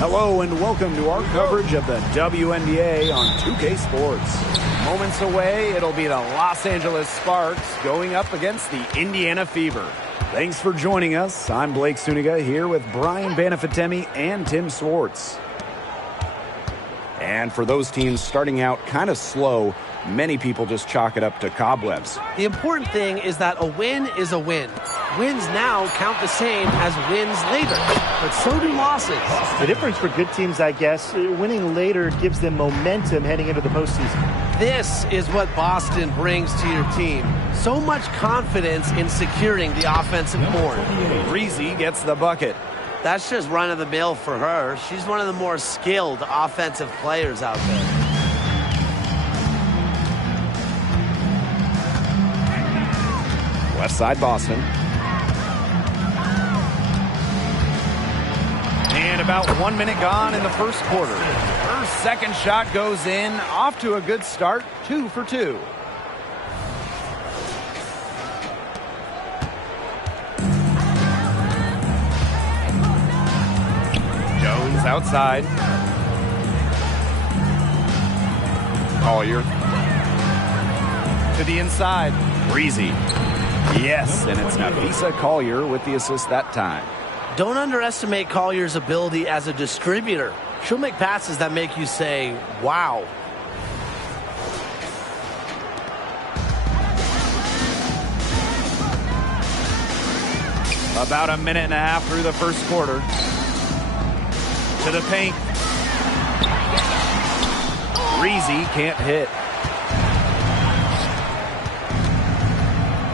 Hello and welcome to our coverage of the WNBA on 2K Sports. Moments away, it'll be the Los Angeles Sparks going up against the Indiana Fever. Thanks for joining us. I'm Blake Suniga here with Brian Banafitemi and Tim Swartz. And for those teams starting out kind of slow, many people just chalk it up to cobwebs. The important thing is that a win is a win. Wins now count the same as wins later, but so do losses. The difference for good teams, I guess, winning later gives them momentum heading into the postseason. This is what Boston brings to your team. So much confidence in securing the offensive board. Breezy gets the bucket. That's just run-of-the-mill for her. She's one of the more skilled offensive players out there. Left side Boston. And about 1 minute gone in the first quarter. Her second shot goes in. Off to a good start. 2 for 2. Jones outside. Collier. To the inside. Breezy. Yes, and it's Nafisa Collier with the assist that time. Don't underestimate Collier's ability as a distributor. She'll make passes that make you say, wow. About a minute and a half through the first quarter. To the paint. Breezy can't hit.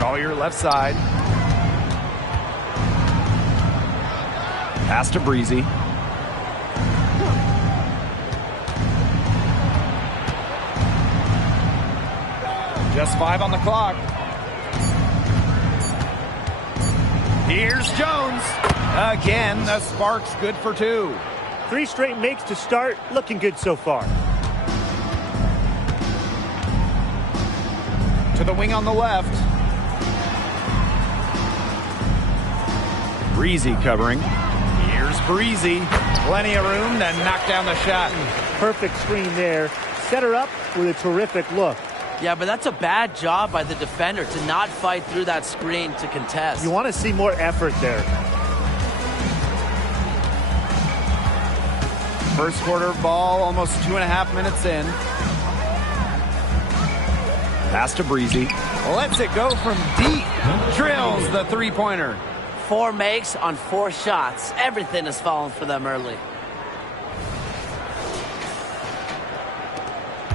Collier left side. Pass to Breezy. Just 5 on the clock. Here's Jones. Again, the Sparks good for 2. 3 straight makes to start. Looking good so far. To the wing on the left. Breezy covering. Here's Breezy. Plenty of room to knock down the shot. Perfect screen there. Set her up with a terrific look. Yeah, but that's a bad job by the defender to not fight through that screen to contest. You want to see more effort there. First quarter ball, almost 2.5 minutes in. Pass to Breezy. Lets it go from deep. Drills the three-pointer. 4 makes on 4 shots. Everything has fallen for them early.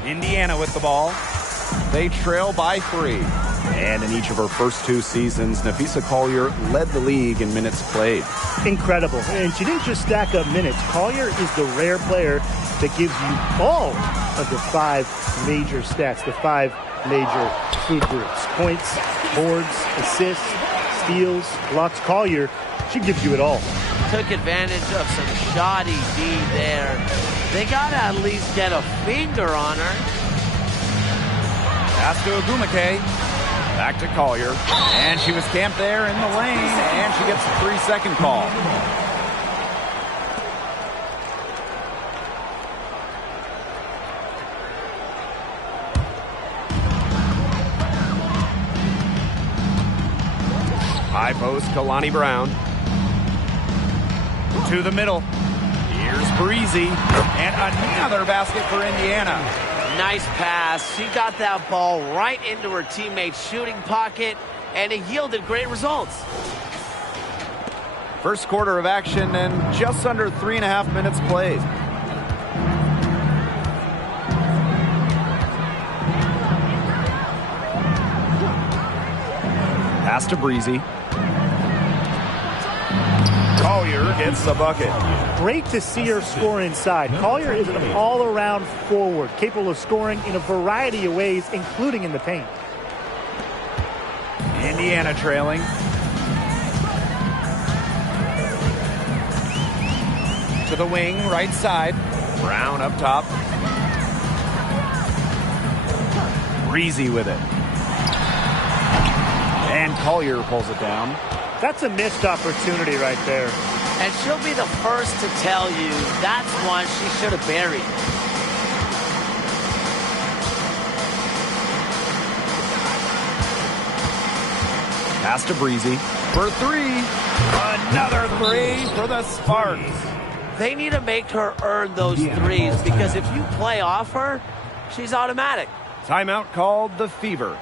Indiana with the ball. They trail by 3. And in each of her first 2 seasons, Nafisa Collier led the league in minutes played. Incredible. And she didn't just stack up minutes. Collier is the rare player that gives you all of the 5 major stats, the 5 major food groups. Points, boards, assists, steals, blocks. Collier, she gives you it all. Took advantage of some shoddy D there. They got to at least get a finger on her. Pass to Agumake. Back to Collier. And she was camped there in the lane, and she gets a 3-second call. High post, Kalani Brown. To the middle. Here's Breezy. And another basket for Indiana. Nice pass. She got that ball right into her teammate's shooting pocket, and it yielded great results. First quarter of action and just under 3.5 minutes played. Pass to Breezy. Collier gets the bucket. Great to see her score inside. Collier is an all-around forward, capable of scoring in a variety of ways, including in the paint. Indiana trailing. To the wing, right side. Brown up top. Breezy with it. And Collier pulls it down. That's a missed opportunity right there. And she'll be the first to tell you that's one she should have buried. Pass to Breezy for three. Another three for the Sparks. They need to make her earn those threes because if you play off her, she's automatic. Timeout called the Fever.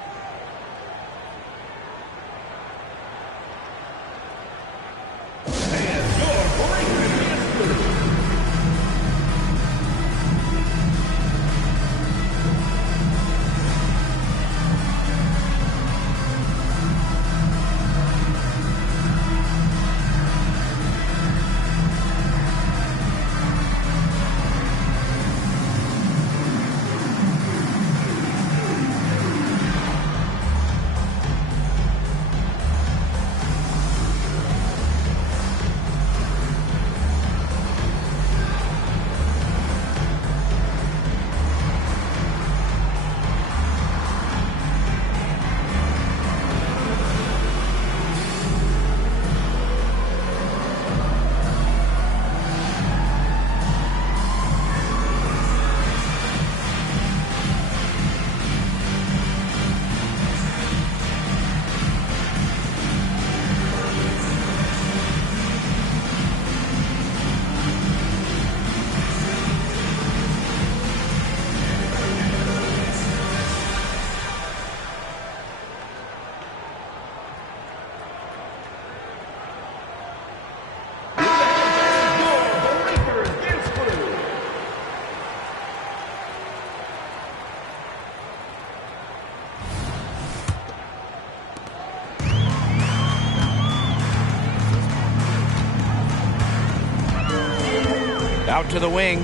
Out to the wing.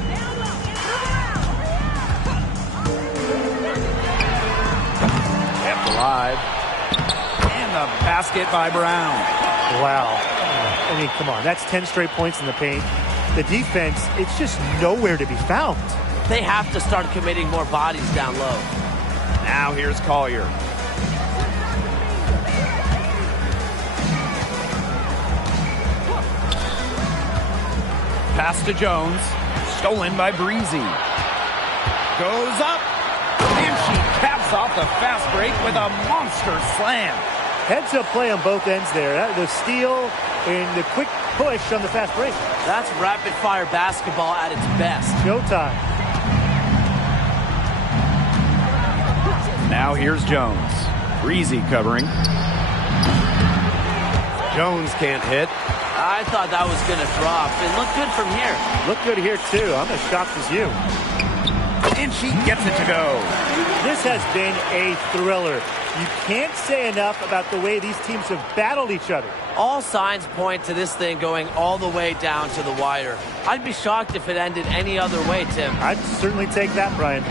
Kept alive. And the basket by Brown. Wow. I mean, come on. That's 10 straight points in the paint. The defense, it's just nowhere to be found. They have to start committing more bodies down low. Now here's Collier. Pass to Jones. Stolen by Breezy. Goes up. And she caps off the fast break with a monster slam. Heads-up play on both ends there. The steal and the quick push on the fast break. That's rapid-fire basketball at its best. Showtime. Now here's Jones. Breezy covering. Jones can't hit. I thought that was going to drop. It looked good from here. Looked good here, too. I'm as shocked as you. And she gets it to go. This has been a thriller. You can't say enough about the way these teams have battled each other. All signs point to this thing going all the way down to the wire. I'd be shocked if it ended any other way, Tim. I'd certainly take that, Brian.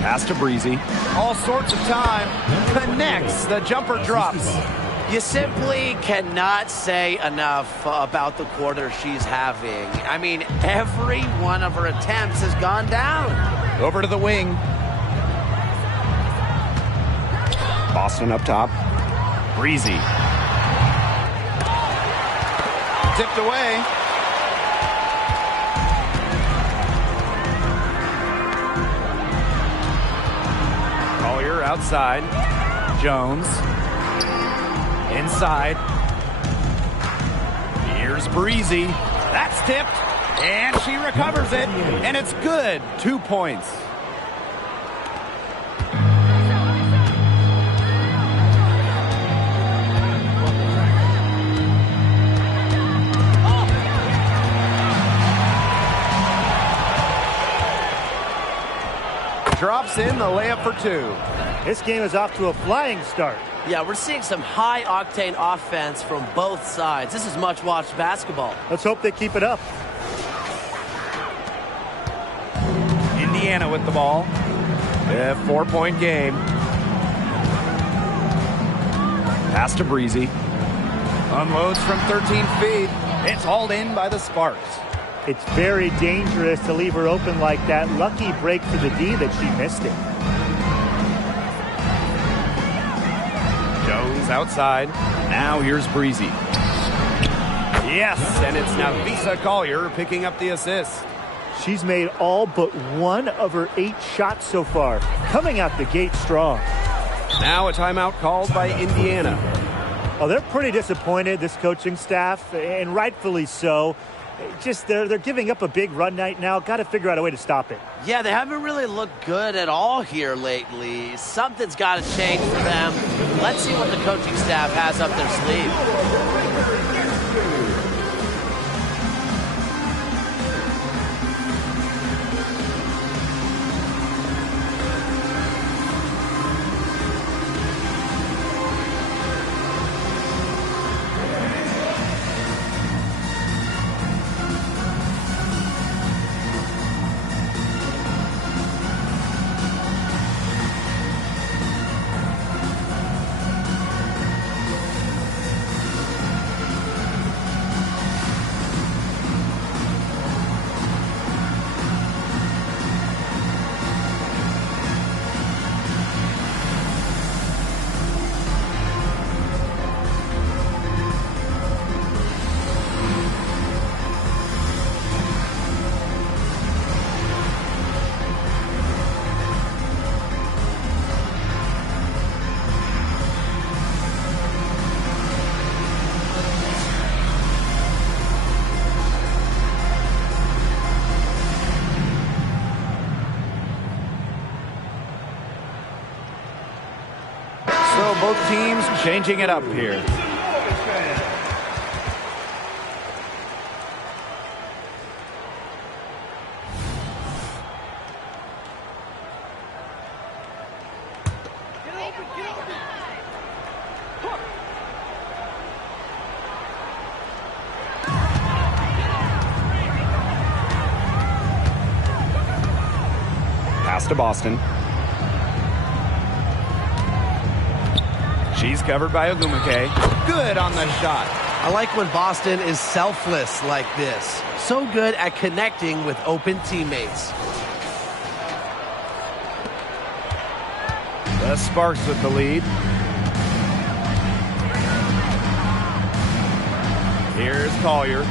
Pass to Breezy. All sorts of time. Connects. The jumper drops. You simply cannot say enough about the quarter she's having. I mean, every one of her attempts has gone down. Over to the wing. Boston up top. Breezy. Tipped away. Collier outside. Jones. Inside. Here's Breezy. That's tipped. And she recovers it. And it's good. 2 points. Drops in the layup for two. This game is off to a flying start. Yeah, we're seeing some high-octane offense from both sides. This is much-watched basketball. Let's hope they keep it up. Indiana with the ball. A 4-point game. Pass to Breezy. Unloads from 13 feet. It's hauled in by the Sparks. It's very dangerous to leave her open like that. Lucky break for the D that she missed it. Jones outside. Now here's Breezy. Yes, and it's Nafisa Collier picking up the assist. She's made all but one of her 8 shots so far, coming out the gate strong. Now a timeout called by Indiana. Oh, they're pretty disappointed, this coaching staff, and rightfully so. Just they're giving up a big run right now. Got to figure out a way to stop it. Yeah, they haven't really looked good at all here lately. Something's got to change for them. Let's see what the coaching staff has up their sleeve. So both teams changing it up here. Pass to Boston. She's covered by Ogumake. Good on the shot. I like when Boston is selfless like this. So good at connecting with open teammates. The Sparks with the lead. Here's Collier.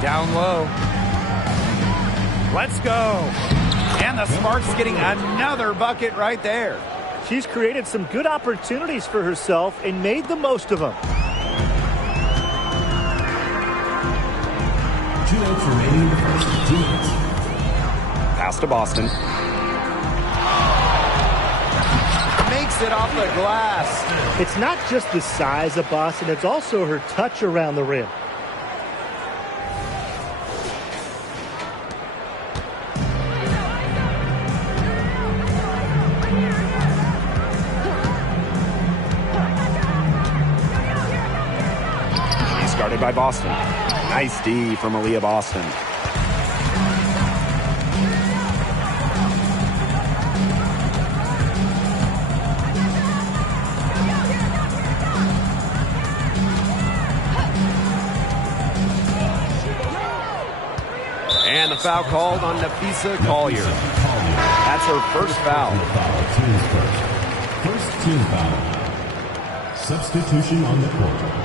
Down low. Let's go. And the Sparks getting another bucket right there. She's created some good opportunities for herself and made the most of them. 2 minutes remaining in the first. 2 minutes. Pass to Boston. Makes it off the glass. It's not just the size of Boston, it's also her touch around the rim. Started by Boston. Nice D from Aaliyah Boston. And the foul called on Nafisa Collier. That's her first foul. First team foul. Substitution on the court.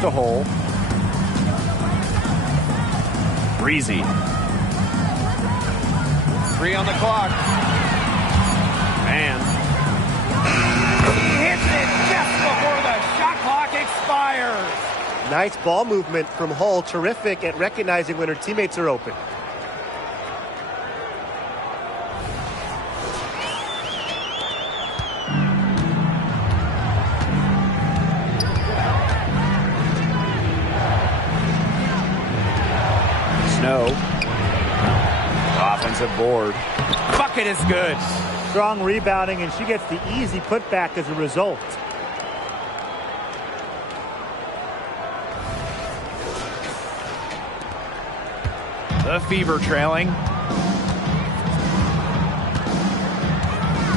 To hole. Breezy. 3 on the clock. Man. He hits it just before the shot clock expires. Nice ball movement from Hull. Terrific at recognizing when her teammates are open. Offensive board. Bucket is good. Strong rebounding, and she gets the easy putback as a result. The Fever trailing.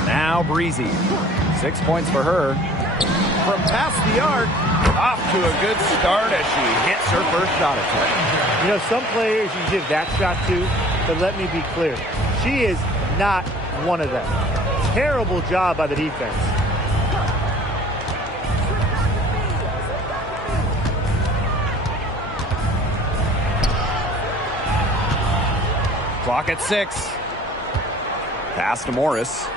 Now Breezy. 6 points for her. from past the arc. Off to a good start as she hits her first shot attempt. You know, some players you give that shot to, but let me be clear. She is not one of them. Terrible job by the defense. Clock at 6. Pass to Morris.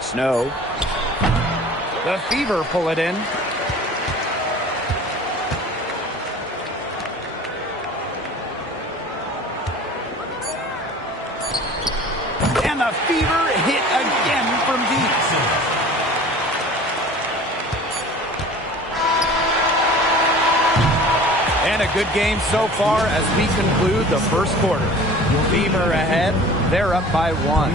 Snow. The Fever pull it in. And the Fever hit again from deep. And a good game so far as we conclude the first quarter. Fever ahead. They're up by 1.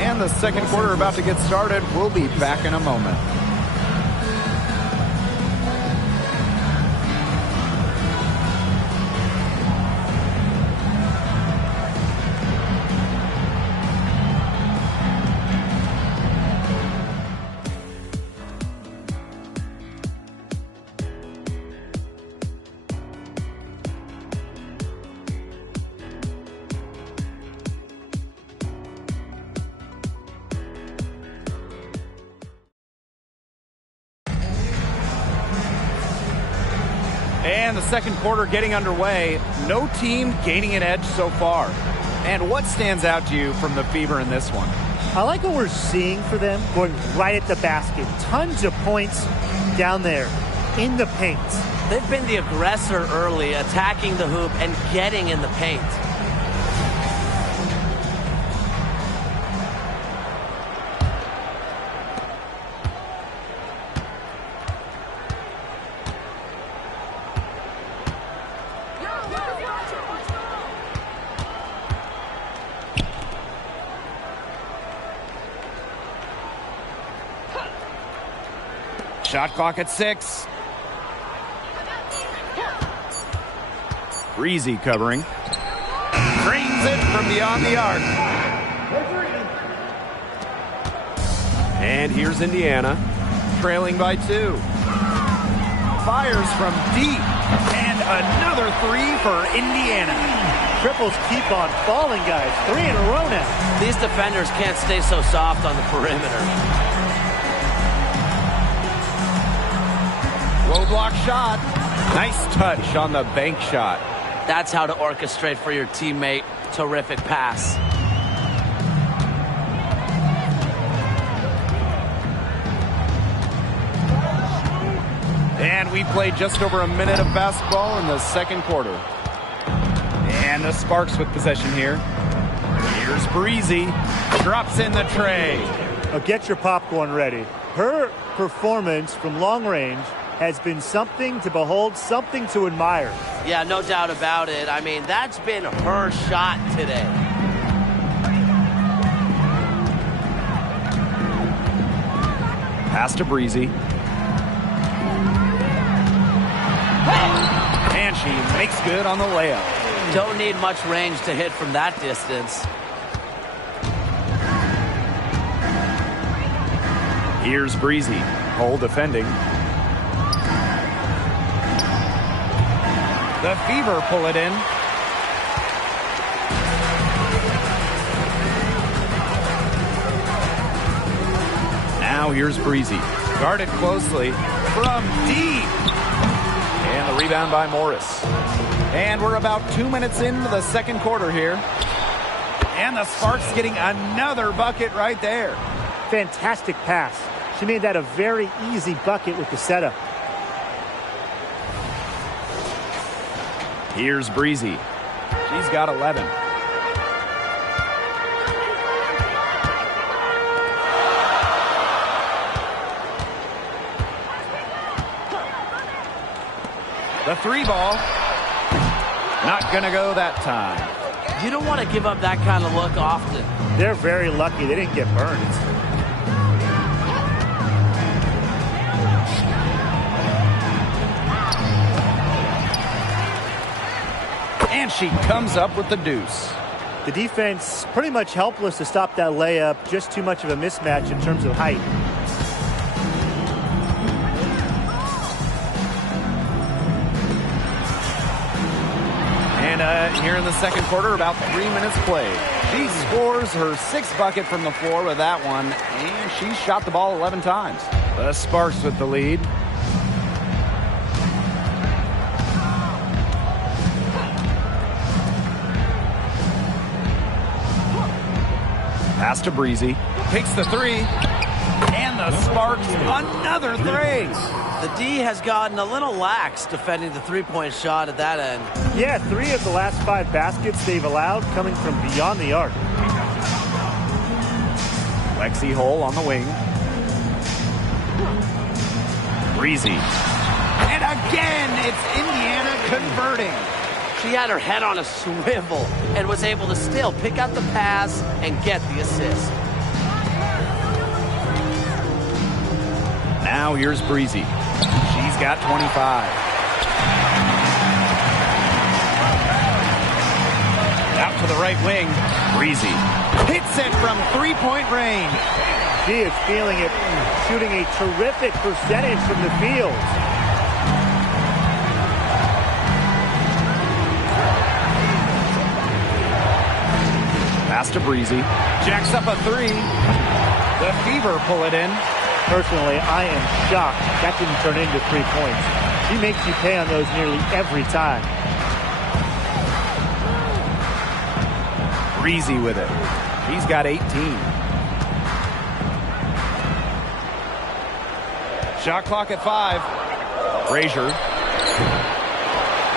And the second quarter about to get started. We'll be back in a moment. And the second quarter getting underway. No team gaining an edge so far. And what stands out to you from the Fever in this one? I like what we're seeing for them, going right at the basket. Tons of points down there in the paint. They've been the aggressor early, attacking the hoop and getting in the paint. Shot clock at 6. Breezy covering. Drains it from beyond the arc. And here's Indiana, trailing by 2. Fires from deep. And another 3 for Indiana. Triples keep on falling, guys. 3 in a row now. These defenders can't stay so soft on the perimeter. Low block shot. Nice touch on the bank shot. That's how to orchestrate for your teammate. Terrific pass. And we played just over a minute of basketball in the second quarter. And the Sparks with possession here. Here's Breezy. Drops in the tray. Oh, get your popcorn ready. Her performance from long range has been something to behold, something to admire. Yeah, no doubt about it. I mean, that's been her shot today. Pass to Breezy. And she makes good on the layup. Don't need much range to hit from that distance. Here's Breezy. Hole defending. The Fever pull it in. Now here's Breezy. Guarded closely from deep. And the rebound by Morris. And we're about 2 minutes into the second quarter here. And the Sparks getting another bucket right there. Fantastic pass. She made that a very easy bucket with the setup. Here's Breezy. She's got 11. The 3 ball. Not going to go that time. You don't want to give up that kind of look often. They're very lucky they didn't get burned. And she comes up with the deuce. The defense pretty much helpless to stop that layup. Just too much of a mismatch in terms of height. here in the second quarter, about 3 minutes played. She scores her 6th bucket from the floor with that one, and she shot the ball 11 times. The Sparks with the lead. Pass to Breezy. Takes the three. And the Sparks, another three. The D has gotten a little lax defending the three-point shot at that end. Yeah, 3 of the last 5 baskets they've allowed coming from beyond the arc. Lexi Hole on the wing. Breezy. And again, it's Indiana converting. She had her head on a swivel and was able to still pick out the pass and get the assist. Now here's Breezy. She's got 25. Out to the right wing. Breezy hits it from three-point range. She is feeling it, shooting a terrific percentage from the field. Pass to Breezy. Jacks up a three. The Fever pull it in. Personally, I am shocked that didn't turn into 3 points. She makes you pay on those nearly every time. Breezy with it. He's got 18. Shot clock at 5. Frazier.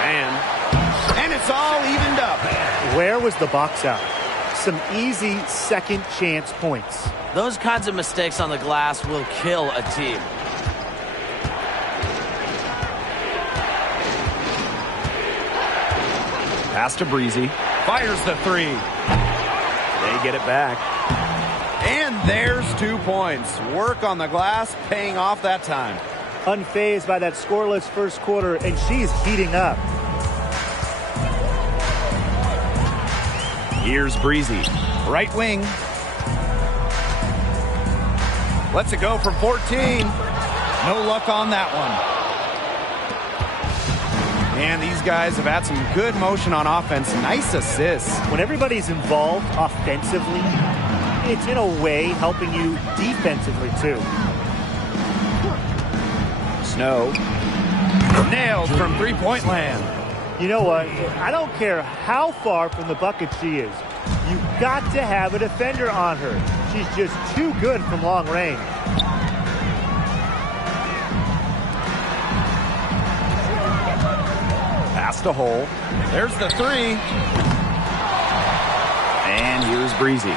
And it's all evened up. Where was the box out? Some easy second chance points. Those kinds of mistakes on the glass will kill a team. Pass to Breezy. Fires the three. They get it back. And there's 2 points. Work on the glass paying off that time. Unfazed by that scoreless first quarter, and she's heating up. Here's Breezy. Right wing. Lets it go from 14. No luck on that one. And these guys have had some good motion on offense. Nice assists. When everybody's involved offensively, it's in a way helping you defensively too. Snow. Nailed from three-point land. You know what? I don't care how far from the bucket she is. You've got to have a defender on her. She's just too good from long range. Pass to Hole. There's the three. And here's Breezy.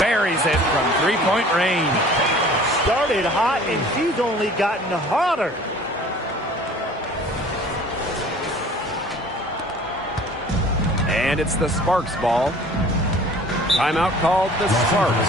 Buries it from three-point range. Started hot, and she's only gotten hotter. And it's the Sparks ball. Timeout called the Sparks.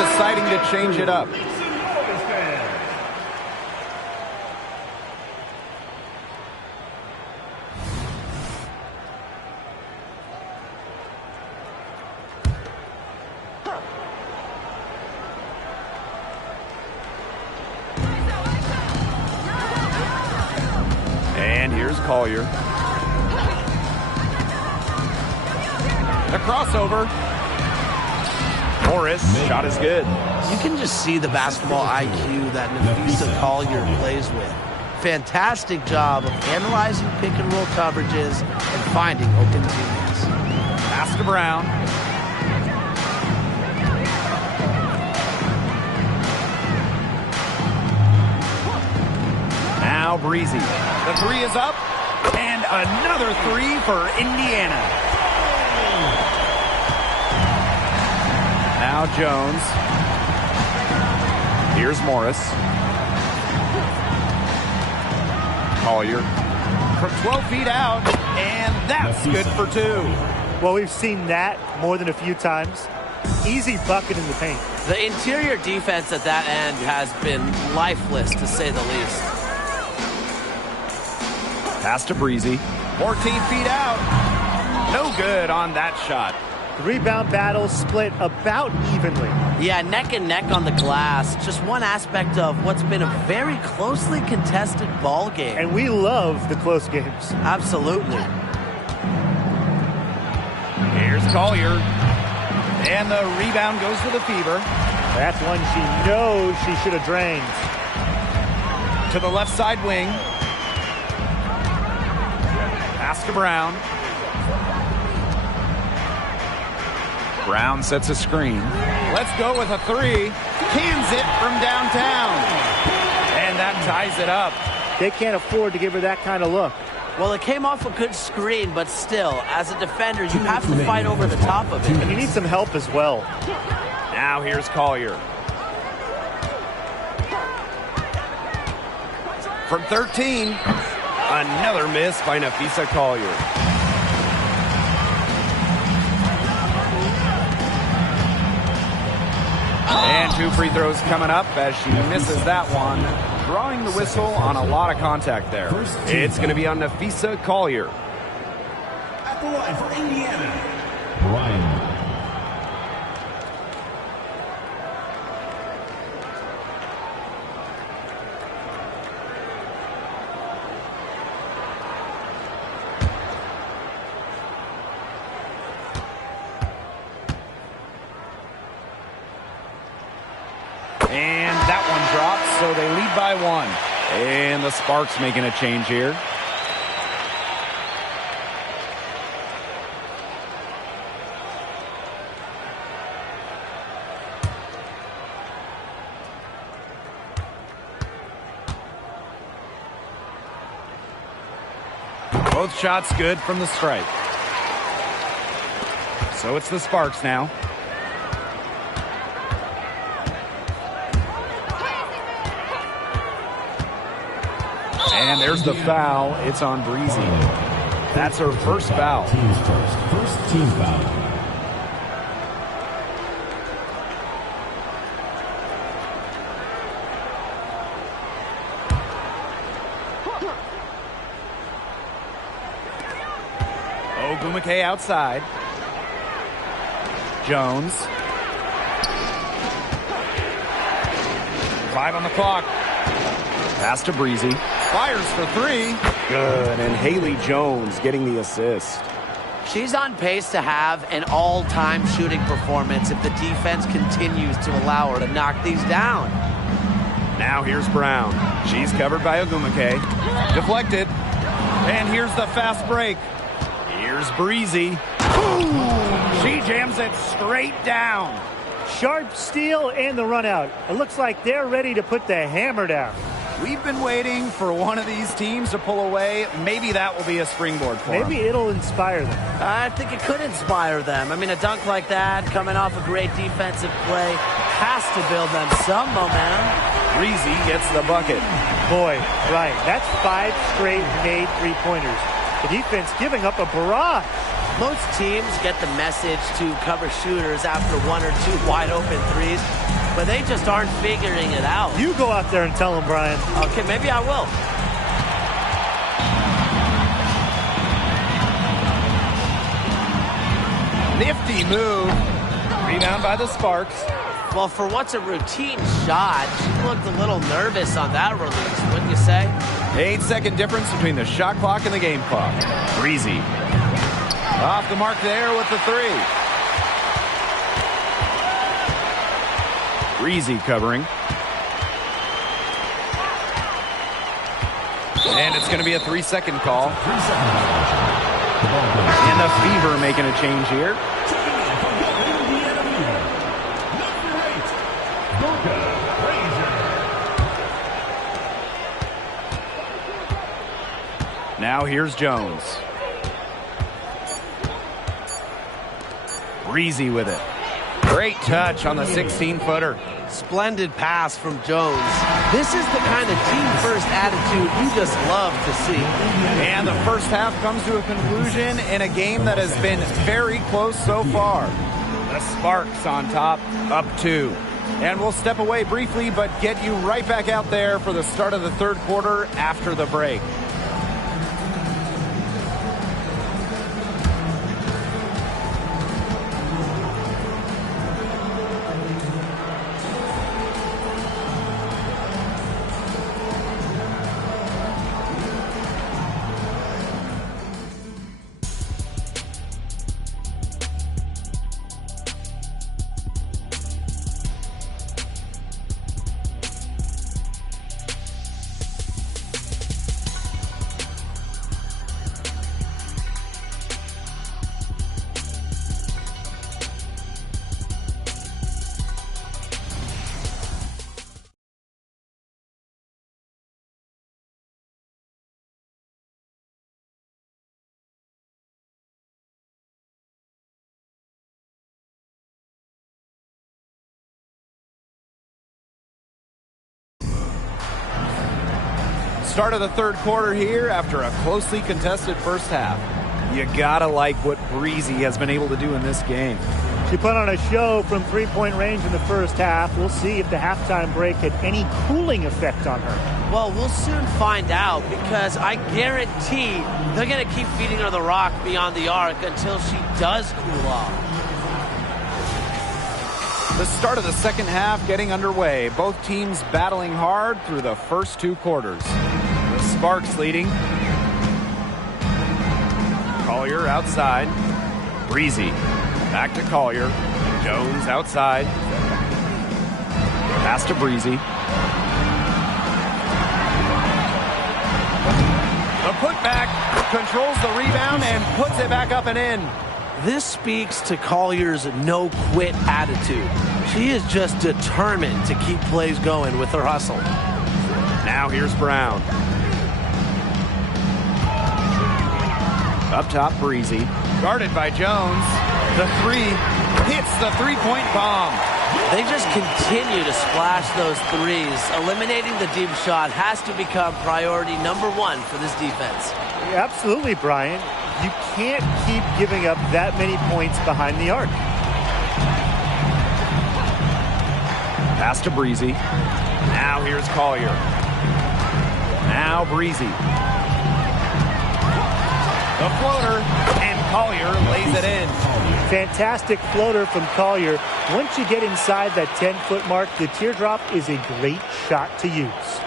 Deciding to change it up. And here's Collier. The crossover. Morris, shot is good. You can just see the basketball IQ that Nafisa Collier plays with. Fantastic job of analyzing pick and roll coverages and finding open teammates. Pass to Brown. Now Breezy. The three is up. And another three for Indiana. Now Jones. Here's Morris. Collier from 12 feet out, and that's good for two. Well, we've seen that more than a few times. Easy bucket in the paint. The interior defense at that end has been lifeless, to say the least. Pass to Breezy. 14 feet out. No good on that shot. The rebound battle split about evenly. Yeah, neck and neck on the glass. Just one aspect of what's been a very closely contested ball game. And we love the close games. Absolutely. Here's Collier. And the rebound goes to the Fever. That's one she knows she should have drained. To the left side wing. Pass to Brown. Brown sets a screen. Let's go with a three. Cans it from downtown. And that ties it up. They can't afford to give her that kind of look. Well, it came off a good screen, but still, as a defender, you have to fight over the top of it. And you need some help as well. Now here's Collier. From 13, another miss by Nafisa Collier. And two free throws coming up as she misses that one. Drawing the whistle on a lot of contact there. It's going to be on Nafisa Collier. At the line for Indiana, Brian. And that one drops, so they lead by one. And the Sparks making a change here. Both shots good from the stripe. So it's the Sparks now. And there's the foul. It's on Breezy. That's her first foul. Team's first team foul. Ogumake outside. Jones. 5 on the clock. Pass to Breezy. Fires for three. Good. And Haley Jones getting the assist. She's on pace to have an all-time shooting performance if the defense continues to allow her to knock these down. Now here's Brown. She's covered by Ogumake. Deflected. And here's the fast break. Here's Breezy. Boom! She jams it straight down. Sharp steal and the run out. It looks like they're ready to put the hammer down. We've been waiting for one of these teams to pull away. Maybe that will be a springboard for them. Maybe it'll inspire them. I think it could inspire them. I mean, a dunk like that, coming off a great defensive play, has to build them some momentum. Breezy gets the bucket. Boy, Ryan, that's 5 straight made three-pointers. The defense giving up a barrage. Most teams get the message to cover shooters after 1 or 2 wide-open threes, but they just aren't figuring it out. You go out there and tell them, Brian. Okay, maybe I will. Nifty move. Rebound by the Sparks. Well, for what's a routine shot, she looked a little nervous on that release, wouldn't you say? 8-second difference between the shot clock and the game clock. Breezy. Off the mark there with the 3. Breezy covering. And it's going to be a 3-second call. And the Fever making a change here. Now here's Jones. Breezy with it. Great touch on the 16-footer. Splendid pass from Jones. This is the kind of team-first attitude you just love to see. And the first half comes to a conclusion in a game that has been very close so far. The Sparks on top, up 2. And we'll step away briefly, but get you right back out there for the start of the third quarter after the break. Start of the third quarter here after a closely contested first half. You gotta like what Breezy has been able to do in this game. She put on a show from three-point range in the first half. We'll see if the halftime break had any cooling effect on her. Well, we'll soon find out, because I guarantee they're going to keep feeding her the rock beyond the arc until she does cool off. The start of the second half getting underway. Both teams battling hard through the first 2 quarters. The Sparks leading. Collier outside. Breezy. Back to Collier. Jones outside. Pass to Breezy. The putback controls the rebound and puts it back up and in. This speaks to Collier's no-quit attitude. She is just determined to keep plays going with her hustle. Now here's Brown. Up top, Breezy. Guarded by Jones. The 3 hits the three-point bomb. They just continue to splash those threes. Eliminating the deep shot has to become priority number 1 for this defense. Yeah, absolutely, Brian. You can't keep giving up that many points behind the arc. Pass to Breezy. Now here's Collier. Now Breezy. The floater, and Collier lays it in. Fantastic floater from Collier. Once you get inside that 10-foot mark, the teardrop is a great shot to use.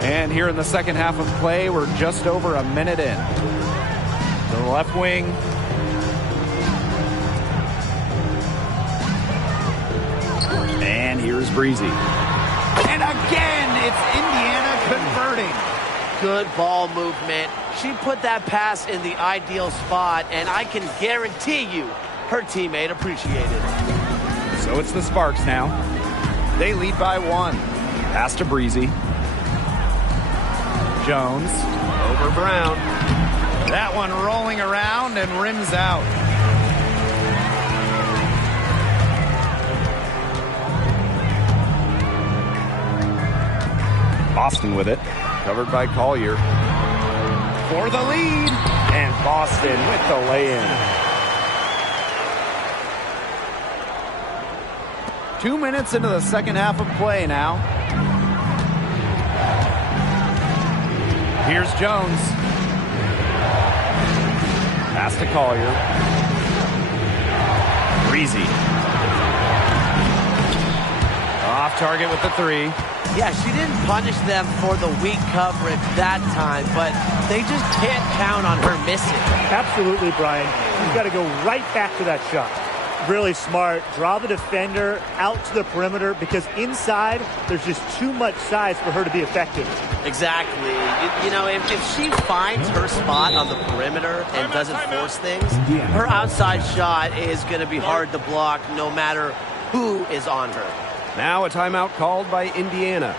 And here in the second half of play, we're just over a minute in. The left wing. And here's Breezy. And again, it's Indiana converting. Good ball movement. She put that pass in the ideal spot, and I can guarantee you her teammate appreciated it. So it's the Sparks now. They lead by 1. Pass to Breezy. Jones over Brown. That one rolling around and rims out. Boston with it. Covered by Collier. For the lead. And Boston with the lay-in. 2 minutes into the second half of play now. Here's Jones. Pass to Collier. Breezy. Off target with the 3. Yeah, she didn't punish them for the weak coverage that time, but they just can't count on her missing. Absolutely, Brian. You've got to go right back to that shot. Really smart. Draw the defender out to the perimeter because inside there's just too much size for her to be effective. Exactly. You know, if she finds her spot on the perimeter and doesn't force things, her outside shot is going to be hard to block no matter who is on her. Now a timeout called by Indiana.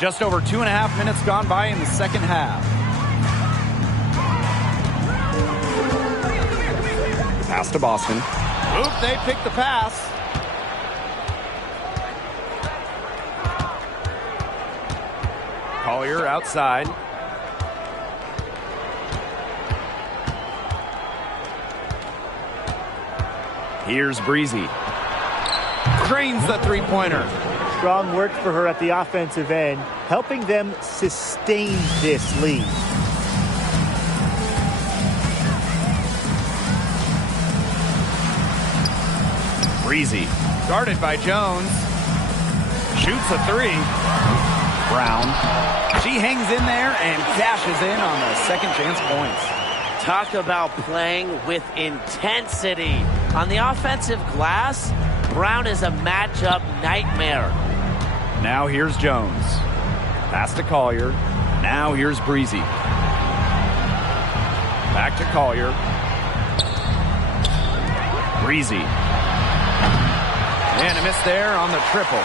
Just over 2.5 minutes gone by in the second half. Pass to Boston. Oop, they picked the pass. Collier outside. Here's Breezy. Drains the three-pointer. Strong work for her at the offensive end, helping them sustain this lead. Breezy, guarded by Jones. Shoots a 3. Brown. She hangs in there and cashes in on the second chance points. Talk about playing with intensity. On the offensive glass, Brown is a matchup nightmare. Now here's Jones. Pass to Collier. Now here's Breezy. Back to Collier. Breezy. And a miss there on the triple.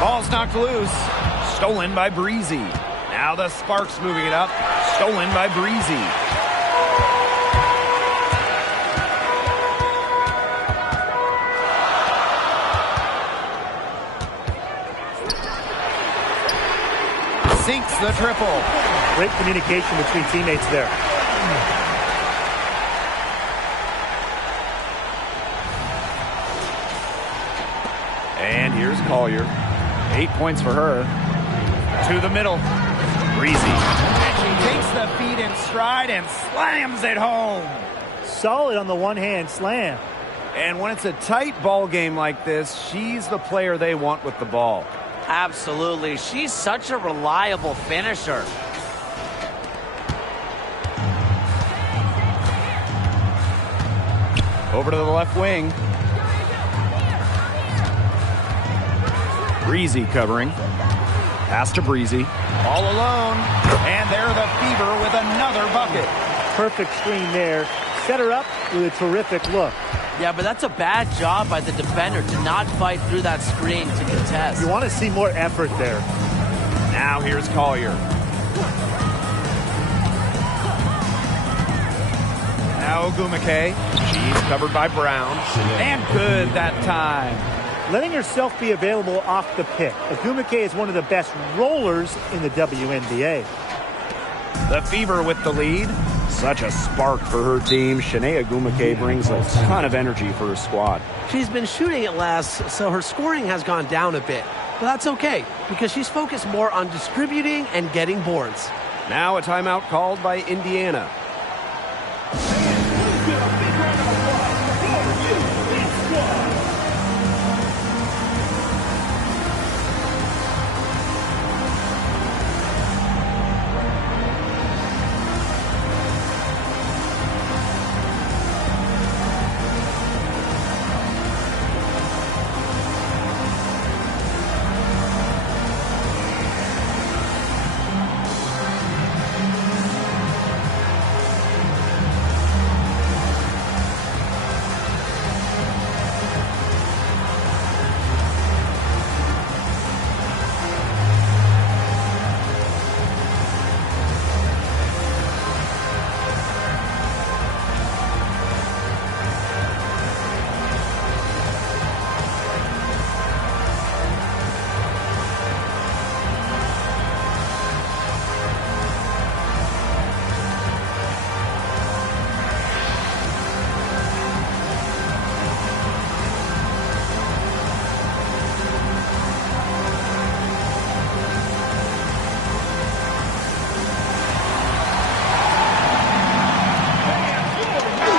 Ball's knocked loose. Stolen by Breezy. Now the Sparks moving it up. Stolen by Breezy. Sinks the triple. Great communication between teammates there. And here's Collier. 8 points for her. To the middle. Breezy. And she takes the feet in stride and slams it home. Solid on the one-hand slam. And when it's a tight ball game like this, she's the player they want with the ball. Absolutely. She's such a reliable finisher. Over to the left wing. Breezy covering. Pass to Breezy. All alone. And they're the Fever with another bucket. Perfect screen there. Set her up with a terrific look. Yeah, but that's a bad job by the defender to not fight through that screen to contest. You want to see more effort there. Now here's Collier. Now Ogumake. She's covered by Brown. And good that time. letting herself be available off the pick. Agumake is one of the best rollers in the WNBA. The Fever with the lead. Such a spark for her team. Shanae Agumake brings a ton of energy for her squad. She's been shooting it less, so her scoring has gone down a bit. But that's okay, because she's focused more on distributing and getting boards. Now a timeout called by Indiana.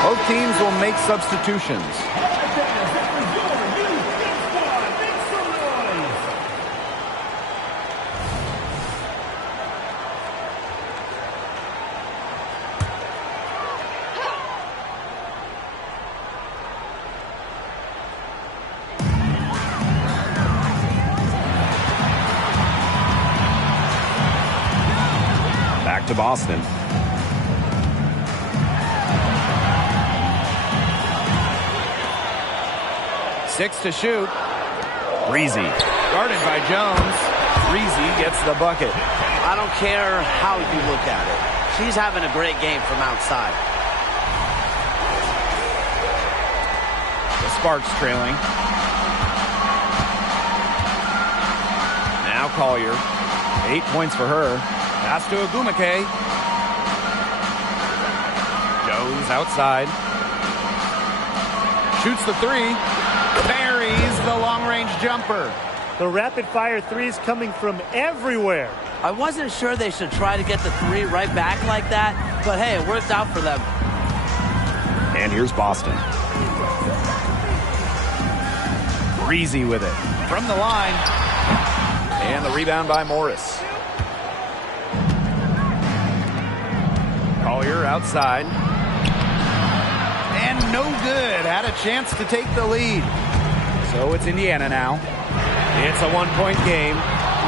Both teams will make substitutions. Back to Boston. Six to shoot. Breezy. Guarded by Jones. Breezy gets the bucket. I don't care how you look at it. She's having a great game from outside. The Sparks trailing. Now Collier. 8 points for her. Pass to Agumake. Jones outside. Shoots the three. Buries the long-range jumper. The rapid-fire threes coming from everywhere. I wasn't sure they should try to get the three right back like that, but hey, it worked out for them. And here's Boston. Breezy with it. From the line. And the rebound by Morris. Collier outside. And no good. Had a chance to take the lead. So it's Indiana now. It's a one-point game.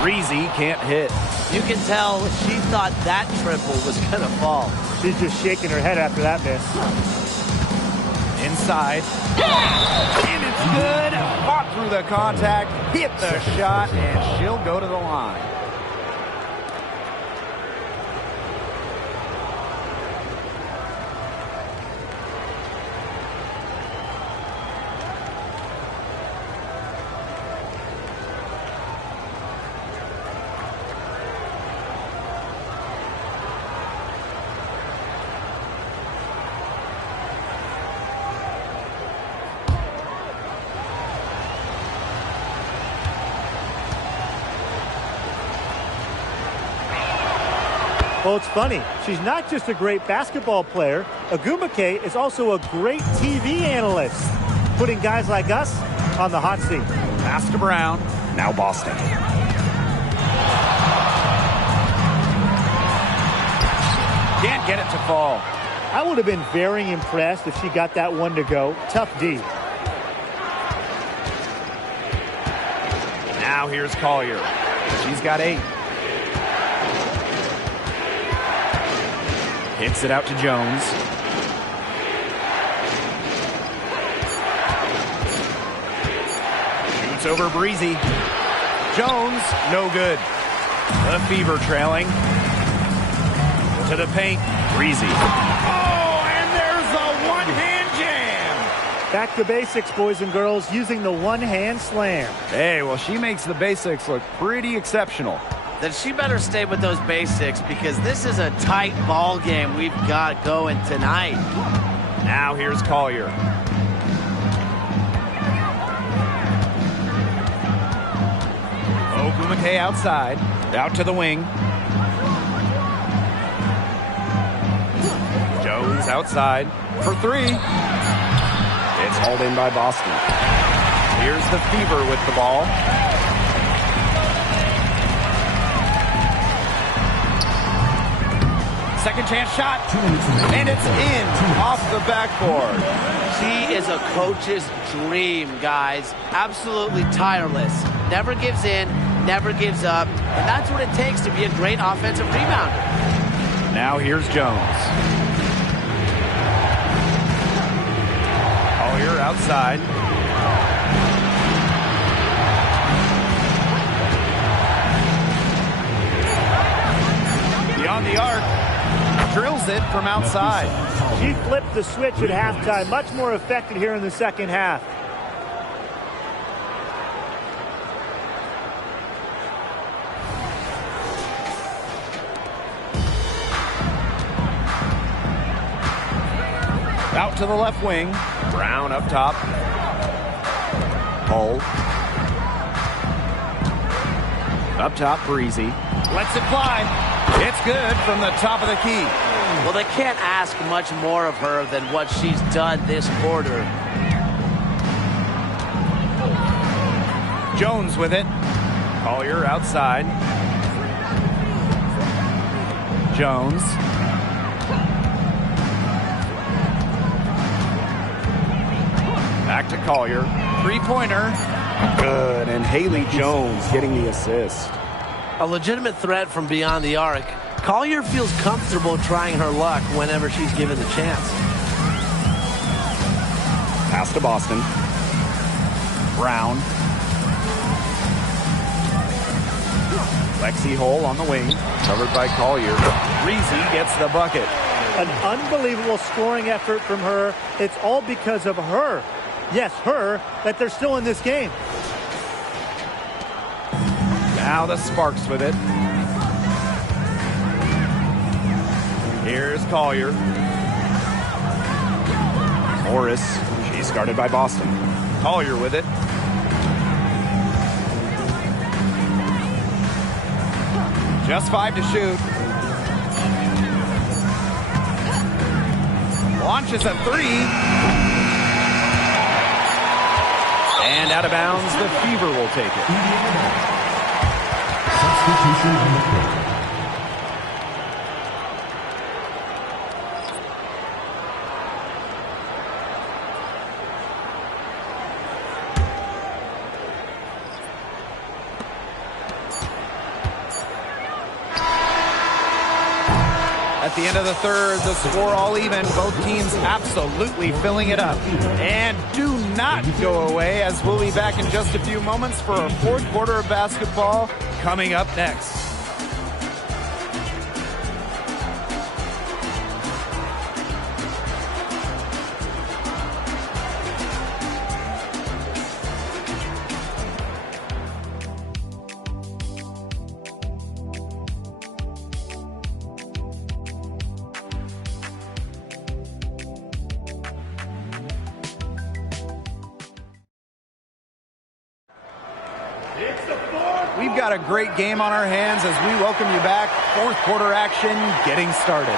Breezy can't hit. You can tell she thought that triple was going to fall. She's just shaking her head after that miss. Inside. And it's good. Fought through the contact. Hit the shot. And she'll go to the line. Well, it's funny. She's not just a great basketball player. Agumake is also a great TV analyst, putting guys like us on the hot seat. Pass to Brown. Now Boston. Can't get it to fall. I would have been very impressed if she got that one to go. Tough D. Now here's Collier. She's got 8. Hits it out to Jones. Shoots over Breezy. Jones, no good. The Fever trailing. To the paint, Breezy. Oh, and there's a one-hand jam. Back to basics, boys and girls, using the one-hand slam. Hey, well, she makes the basics look pretty exceptional. Then she better stay with those basics because this is a tight ball game we've got going tonight. Now here's Collier. Mikayla outside, out to the wing. Jones outside for three. It's hauled in by Boston. Here's the Fever with the ball. Second chance shot, and it's in off the backboard. She is a coach's dream, guys. Absolutely tireless. Never gives in, never gives up, and that's what it takes to be a great offensive rebounder. Now here's Jones. Collier outside. Beyond the arc. Drills it from outside. She flipped the switch at halftime. Much more effective here in the second half. Out to the left wing. Brown up top. Hull. Up top, Breezy. Lets it fly. It's good from the top of the key. Well, they can't ask much more of her than what she's done this quarter. Jones with it. Collier outside. Jones. Back to Collier. Three-pointer. Good. And Haley Jones getting the assist. A legitimate threat from beyond the arc. Collier feels comfortable trying her luck whenever she's given the chance. Pass to Boston. Brown. Lexi Hull on the wing. Covered by Collier. Breezy gets the bucket. An unbelievable scoring effort from her. It's all because of her. Yes, her, that they're still in this game. Now the Sparks with it. Here's Collier. Morris. She's guarded by Boston. Collier with it. Just 5 to shoot. Launches a three. And out of bounds, the Fever will take it. Substitution on the court. At the end of the third, the score all even. Both teams absolutely filling it up. And do not go away, as we'll be back in just a few moments for our fourth quarter of basketball coming up next. We've got a great game on our hands as we welcome you back. Fourth quarter action getting started.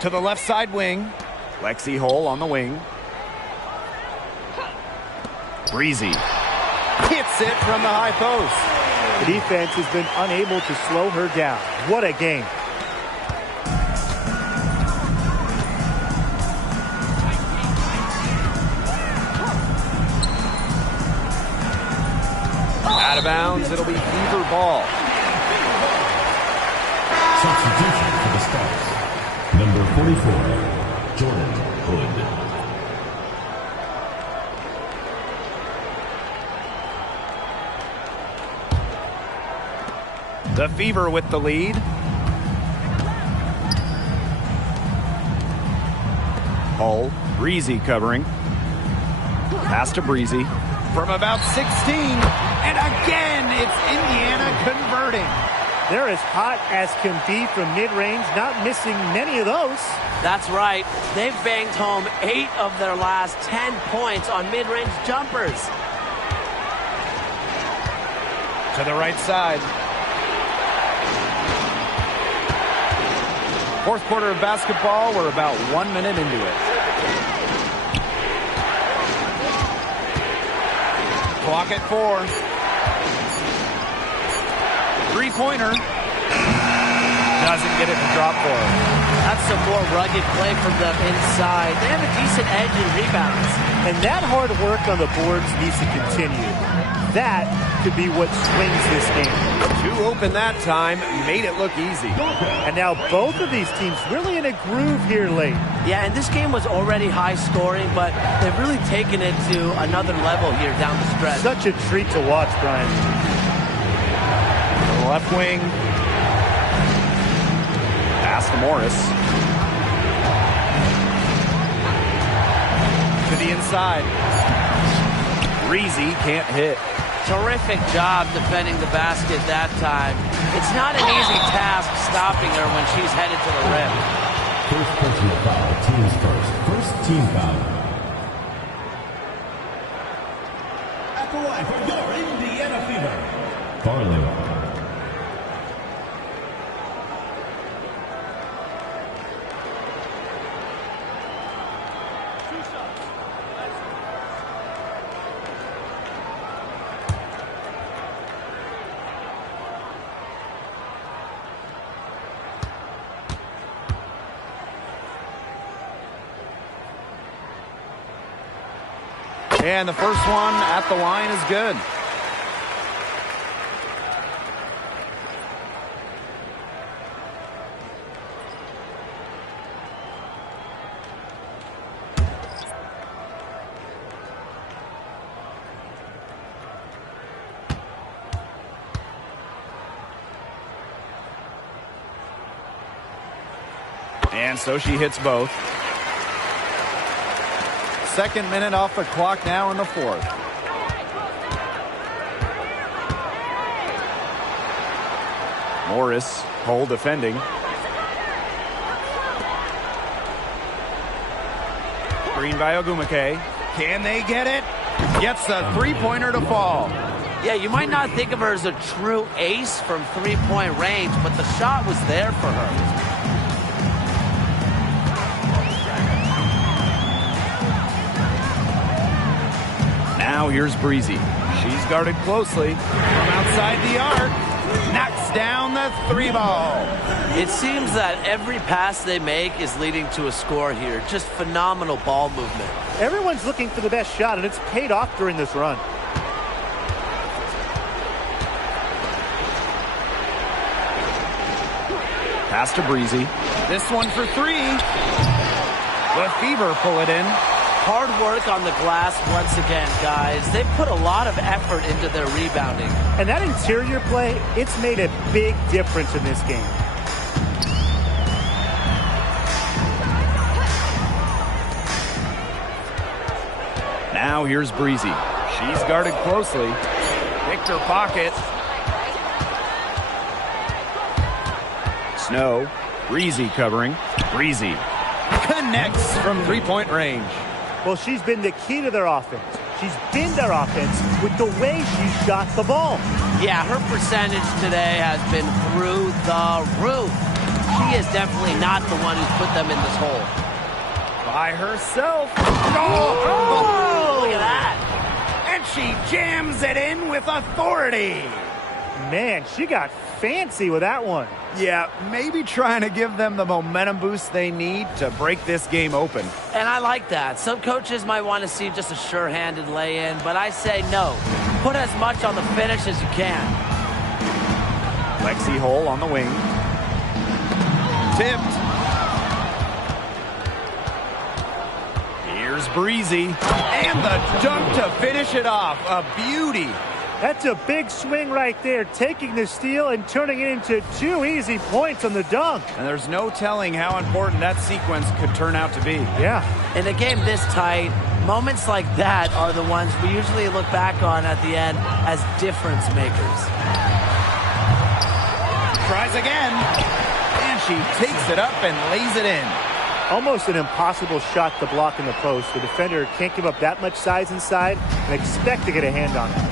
To the left side wing. Lexi Hull on the wing. Breezy hits it from the high post. The defense has been unable to slow her down. What a game. Out of bounds, it'll be Fever ball. Substitution for the Sparks. Number 44, Jordan Hood. The Fever with the lead. Hull, Breezy covering. Pass to Breezy. From about 16. And again, it's Indiana converting. They're as hot as can be from mid-range, not missing many of those. That's right. They've banged home 8 of their last 10 points on mid-range jumpers. To the right side. Fourth quarter of basketball, we're about 1 minute into it. Clock at 4. Three-pointer. Doesn't get it to drop for her. That's some more rugged play from them inside. They have a decent edge in rebounds. And that hard work on the boards needs to continue. That could be what swings this game. 2 open that time, made it look easy. And now both of these teams really in a groove here late. Yeah, and this game was already high scoring, but they've really taken it to another level here down the stretch. Such a treat to watch, Brian. Left wing. Pass to Morris. To the inside. Breezy can't hit. Terrific job defending the basket that time. It's not an easy task stopping her when she's headed to the rim. First personal foul, teams first. First team foul. At the line for your Indiana Fever, Farley. And the first one at the line is good. And so she hits both. Second minute off the clock now in the fourth. Morris, Hull defending. Screen by Ogumake. Can they get it? Gets the three-pointer to fall. Yeah, you might not think of her as a true ace from three-point range, but the shot was there for her. Now here's Breezy. She's guarded closely from outside the arc. Knocks down the three ball. It seems that every pass they make is leading to a score here. Just phenomenal ball movement. Everyone's looking for the best shot, and it's paid off during this run. Pass to Breezy. This one for 3. The Fever pull it in. Hard work on the glass once again, guys. They've put a lot of effort into their rebounding. And that interior play, it's made a big difference in this game. Now here's Breezy. She's guarded closely. Picked her pocket. Snow. Breezy covering. Breezy connects from three-point range. Well, she's been the key to their offense. She's been their offense with the way she shot the ball. Yeah, her percentage today has been through the roof. She is definitely not the one who's put them in this hole. By herself. Oh, look at that. And she jams it in with authority. Man, she got fancy with that one. Yeah, maybe trying to give them the momentum boost they need to break this game open. And I like that. Some coaches might want to see just a sure-handed lay-in, but I say no. Put as much on the finish as you can. Lexi Hull on the wing. Tipped. Here's Breezy. And the dunk to finish it off. A beauty. That's a big swing right there, taking the steal and turning it into 2 easy points on the dunk. And there's no telling how important that sequence could turn out to be. Yeah. In a game this tight, moments like that are the ones we usually look back on at the end as difference makers. Tries again, and she takes it up and lays it in. Almost an impossible shot to block in the post. The defender can't give up that much size inside and expect to get a hand on it.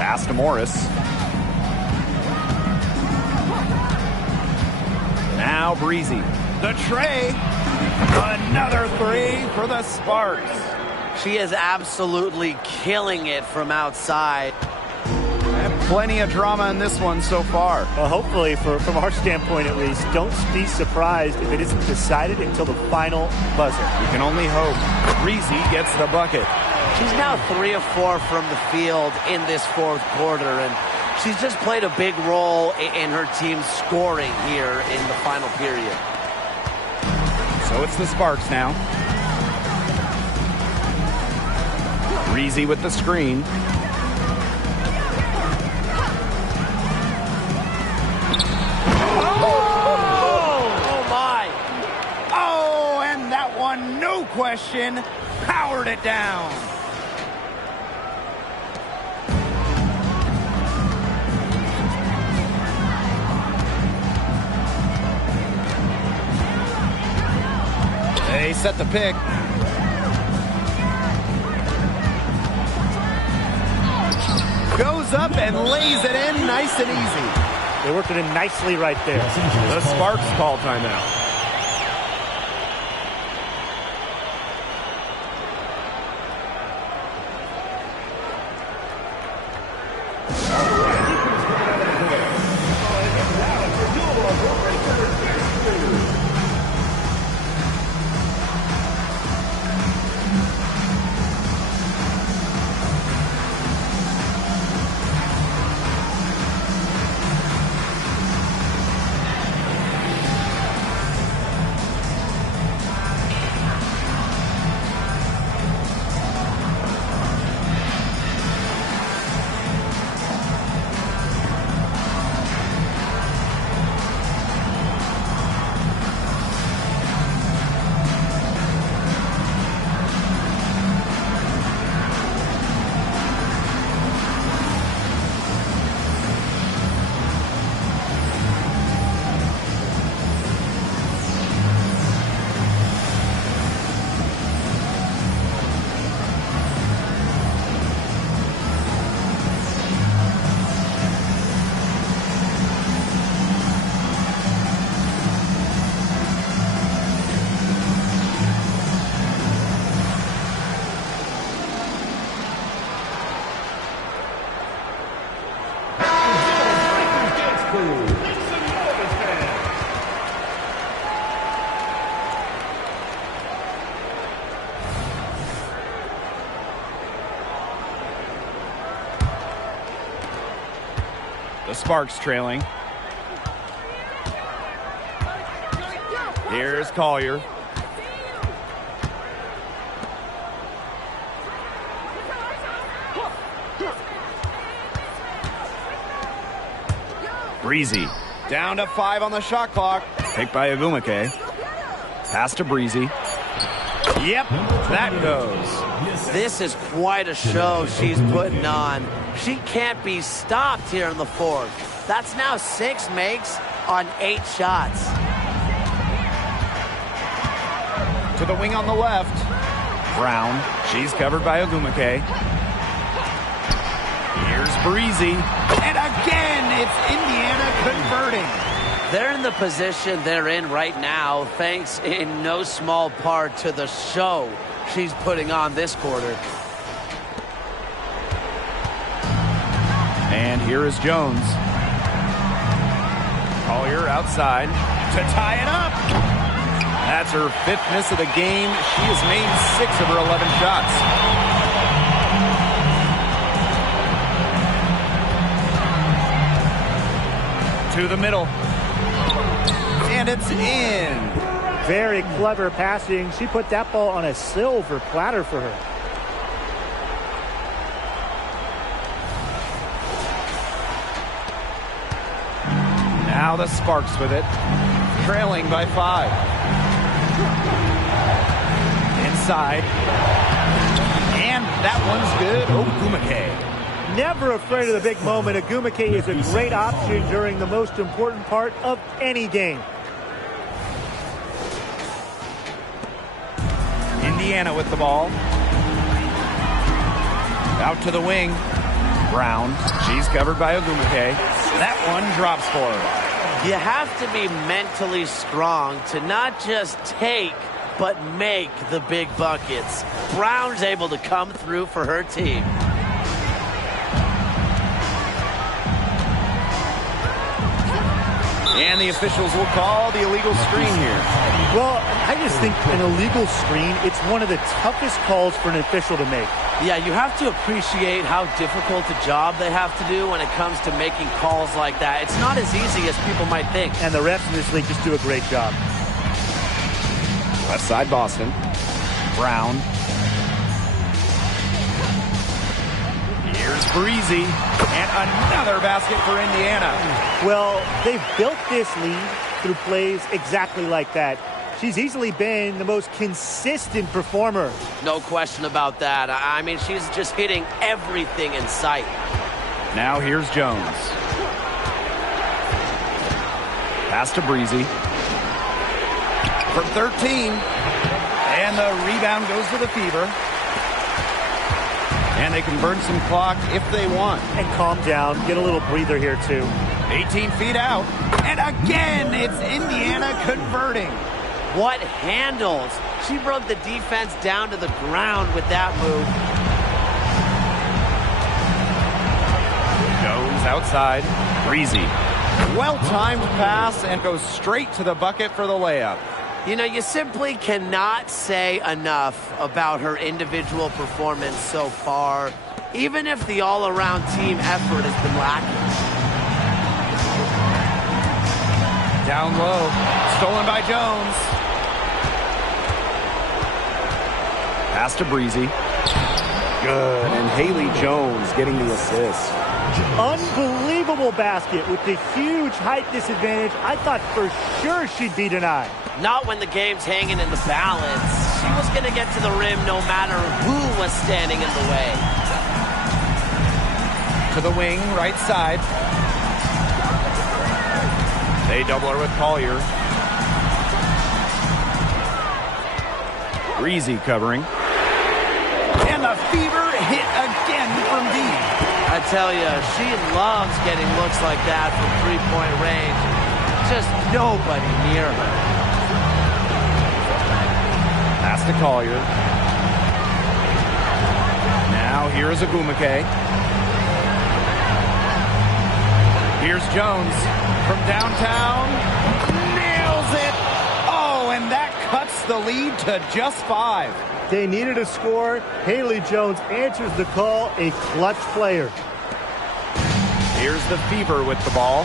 Pass to Morris. Now Breezy. The tray. Another 3 for the Sparks. She is absolutely killing it from outside. And plenty of drama in this one so far. Well, hopefully, from our standpoint at least, don't be surprised if it isn't decided until the final buzzer. We can only hope. Breezy gets the bucket. She's now 3 of 4 from the field in this fourth quarter, and she's just played a big role in her team's scoring here in the final period. So it's the Sparks now. Breezy with the screen. Oh my! Oh, and that one, no question, powered it down. They set the pick. Goes up and lays it in nice and easy. They worked it in nicely right there. The Sparks call timeout. The Sparks trailing. Here's Collier. Breezy. Down to 5 on the shot clock. Picked by Agumake. Pass to Breezy. Yep, that goes. This is quite a show she's putting on. She can't be stopped here in the fourth. That's now 6 makes on 8 shots. To the wing on the left. Brown. She's covered by Agumake. Here's Breezy. And again, it's Indiana converting. They're in the position they're in right now, thanks in no small part to the show she's putting on this quarter. And here is Jones. Collier outside to tie it up. That's her 5th miss of the game. She has made 6 of her 11 shots. To the middle. And it's in. Very clever passing. She put that ball on a silver platter for her. Now the Sparks with it, trailing by 5. Inside. And that one's good. Ogumake. Never afraid of the big moment. Ogumake is a great option during the most important part of any game. Indiana with the ball. Out to the wing. Brown. She's covered by Ogumake. That one drops for her. You have to be mentally strong to not just take, but make the big buckets. Brown's able to come through for her team. And the officials will call the illegal screen here. Well, I just think an illegal screen, it's one of the toughest calls for an official to make. Yeah, you have to appreciate how difficult a job they have to do when it comes to making calls like that. It's not as easy as people might think. And the refs in this league just do a great job. Left side Boston. Brown. Here's Breezy. And another basket for Indiana. Well, they've built this lead through plays exactly like that. She's easily been the most consistent performer. No question about that. I mean, she's just hitting everything in sight. Now here's Jones. Pass to Breezy. From 13. And the rebound goes to the Fever. And they can burn some clock if they want. And calm down. Get a little breather here, too. 18 feet out. And again, it's Indiana converting. What handles? She broke the defense down to the ground with that move. Jones outside. Breezy. Well-timed pass and goes straight to the bucket for the layup. You know, you simply cannot say enough about her individual performance so far, even if the all-around team effort has been lacking. Down low. Stolen by Jones. Pass to Breezy. Good. And Haley Jones getting the assist. Unbelievable basket with the huge height disadvantage. I thought for sure she'd be denied. Not when the game's hanging in the balance. She was going to get to the rim no matter who was standing in the way. To the wing, right side. They double her with Collier. Breezy covering. And the Fever hit again from deep. I tell you, she loves getting looks like that from three-point range. Just nobody near her. Pass to Collier. Now here's Ogumake. Here's Jones from downtown. Nails it. Oh, and that cuts the lead to just 5. They needed a score. Haley Jones answers the call, a clutch player. Here's the Fever with the ball.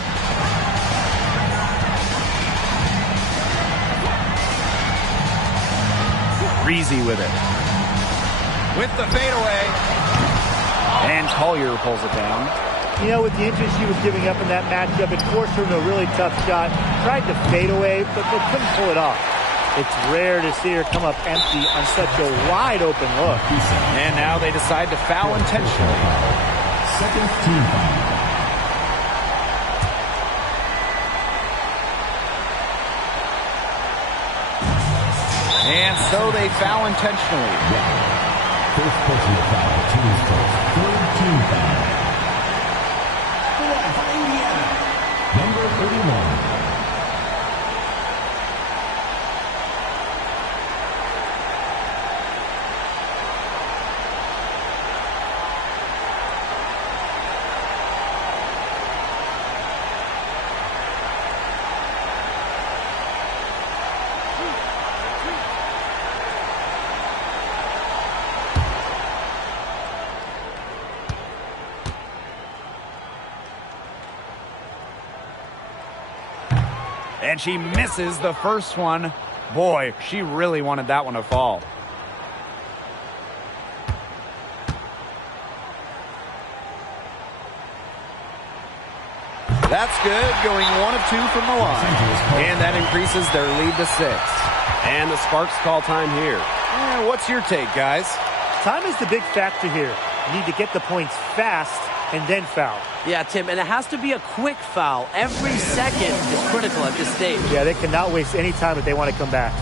Breezy with it. With the fadeaway. And Collier pulls it down. You know, with the inches she was giving up in that matchup, it forced her into a really tough shot. Tried to fade away, but they couldn't pull it off. It's rare to see her come up empty on such a wide open look. And now they decide to foul intentionally. Second team foul. And so they foul intentionally. First personal foul, team's first. Third team foul. For Indiana, number 31. And she misses the first one. Boy, she really wanted that one to fall. That's good, going 1 of 2 from the line. And that increases their lead to 6. And the Sparks call time here. What's your take, guys? Time is the big factor here. You need to get the points fast and then foul. Yeah, Tim, and it has to be a quick foul. Every second is critical at this stage. Yeah, they cannot waste any time if they want to come back.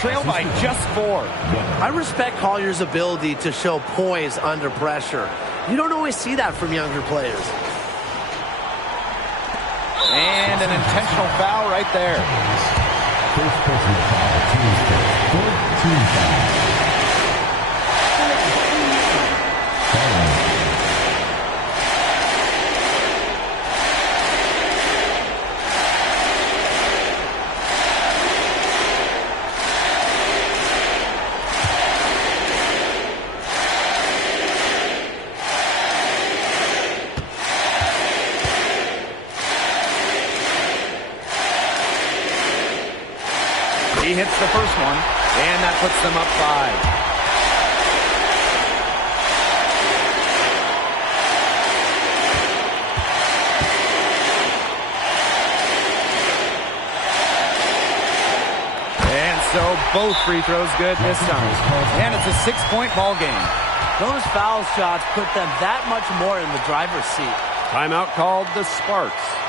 Trail by just 4. I respect Collier's ability to show poise under pressure. You don't always see that from younger players. And an intentional foul right there. First personal foul, 14 foul. He hits the first one, and that puts them up 5. And so both free throws good this time. And it's a 6-point ball game. Those foul shots put them that much more in the driver's seat. Timeout called the Sparks.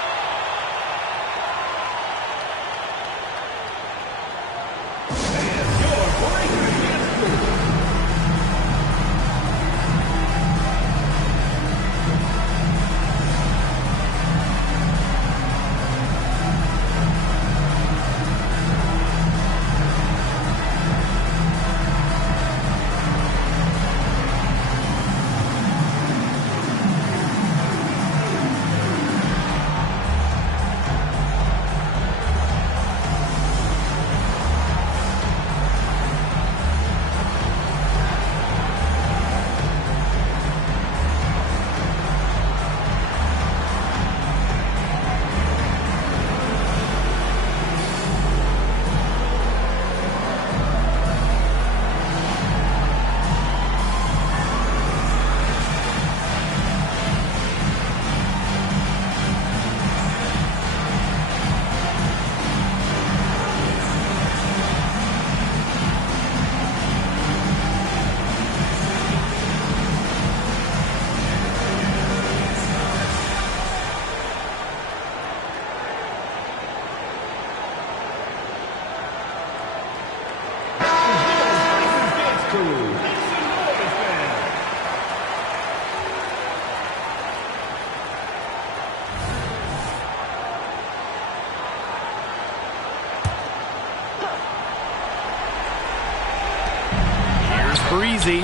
Breezy.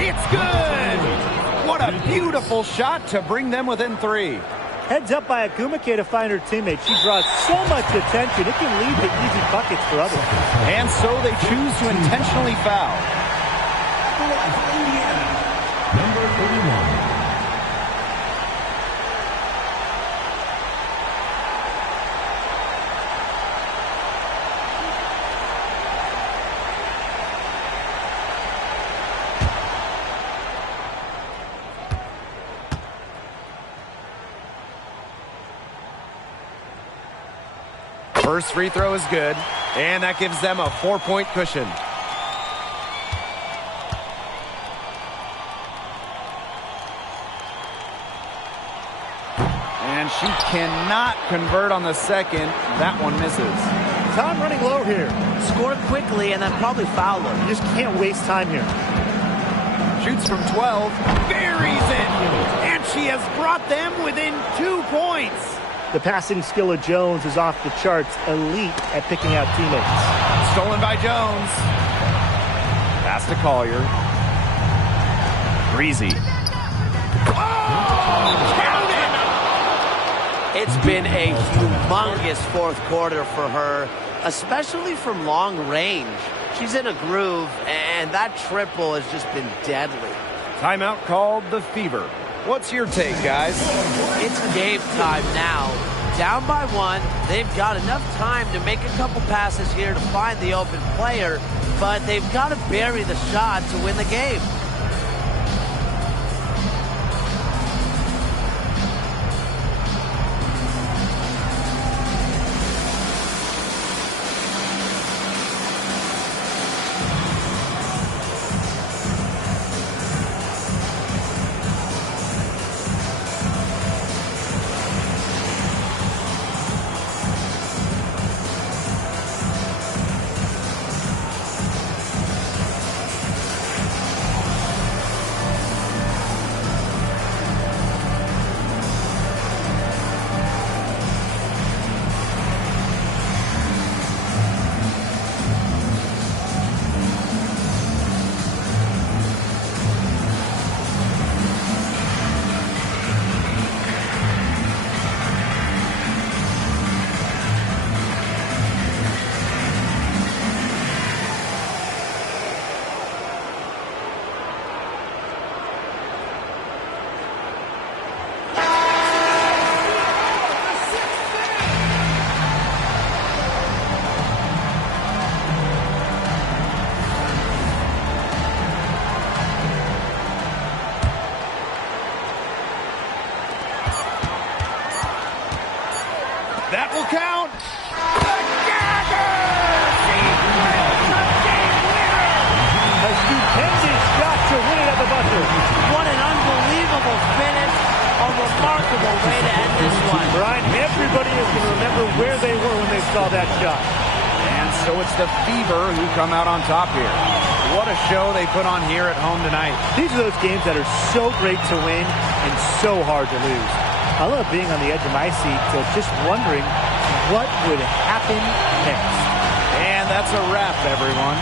It's good! What a beautiful shot to bring them within 3. Heads up by Mikayla to find her teammate. She draws so much attention, it can lead to easy buckets for others. And so they choose to intentionally foul. First free throw is good, and that gives them a 4-point cushion. And she cannot convert on the second. That one misses. Time running low here. Score quickly and then probably foul her. You just can't waste time here. Shoots from 12, buries it, and she has brought them within 2 points. The passing skill of Jones is off the charts, elite at picking out teammates. Stolen by Jones. Pass to Collier. Breezy. Oh! Count it! It's been a humongous fourth quarter for her, especially from long range. She's in a groove, and that triple has just been deadly. Timeout called the Fever. What's your take, guys? It's game time now. Down by 1. They've got enough time to make a couple passes here to find the open player, but they've got to bury the shot to win the game. That will count. A stupendous shot to win it at the buzzer. What an unbelievable finish. A remarkable way to end this one. Brian, everybody is going to remember where they were when they saw that shot. And so it's the Fever who come out on top here. What a show they put on here at home tonight. These are those games that are so great to win and so hard to lose. I love being on the edge of my seat, just wondering what would happen next. And that's a wrap, everyone.